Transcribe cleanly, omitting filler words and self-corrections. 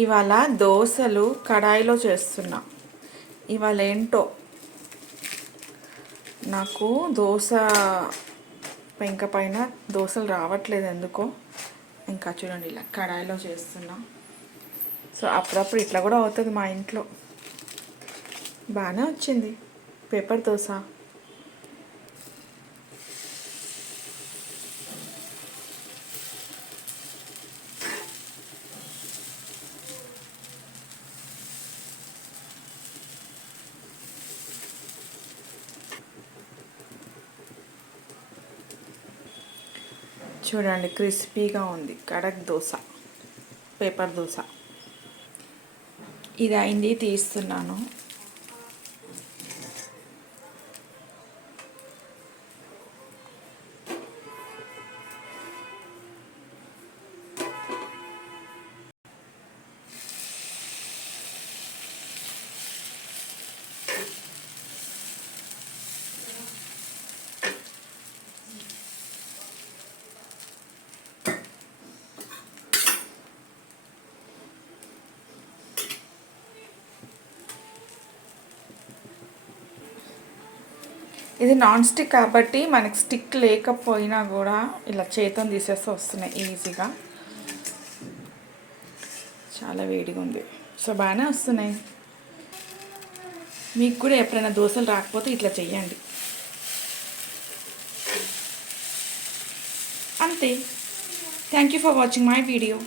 ఇవాళ దోశలు కడాయిలో చేస్తున్నా. ఇవాళ ఏంటో నాకు దోశ పెంక పైన దోశలు రావట్లేదు ఎందుకో. ఇంకా చూడండి ఇలా కడాయిలో చేస్తున్నా. సో అప్పుడప్పుడు ఇట్లా కూడా అవుతుంది మా ఇంట్లో. బాగానే వచ్చింది పేపర్ దోశ. చూడండి క్రిస్పీగా ఉంది కడక్ దోశ, పేపర్ దోశ. ఇది అయింది, తీస్తున్నాను. ఇది నాన్ స్టిక్ కాబట్టి మనకి స్టిక్ లేకపోయినా కూడా ఇలా చేతితో తీసేస్తే వస్తున్నాయి ఈజీగా. చాలా వేడిగా ఉంది, సో బాగానే వస్తున్నాయి. మీకు కూడా ఎప్పుడైనా దోశలు రాకపోతే ఇట్లా చెయ్యండి, అంతే. Thank you for watching my video.